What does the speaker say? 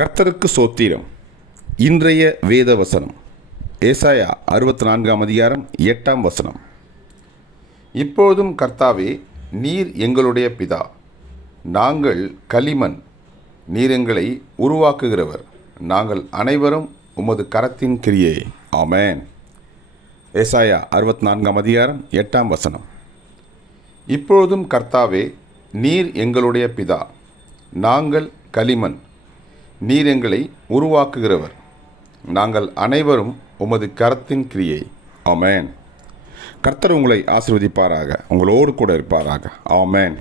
கர்த்தருக்கு சோத்திரம். இன்றைய வேத வசனம் ஏசாயா 64ஆம் அதிகாரம் 8ஆம் வசனம். இப்போதும் கர்த்தாவே, நீர் எங்களுடைய பிதா, நாங்கள் களிமண், நீர் எங்களை உருவாக்குகிறவர், நாங்கள் அனைவரும் உமது கரத்தின் கிரியே. ஆமென். ஏசாயா 64ஆம் அதிகாரம் 8ஆம் வசனம். இப்பொழுதும் கர்த்தாவே, நீர் எங்களுடைய பிதா, நாங்கள் களிமண், நீர் எங்களை உருவாக்குகிறவர், நாங்கள் அனைவரும் உமது கரத்தின் கிரியை. ஆமென். கர்த்தர் உங்களை ஆசீர்வதிப்பாராக, உங்களோடு கூட இருப்பாராக. ஆமென்.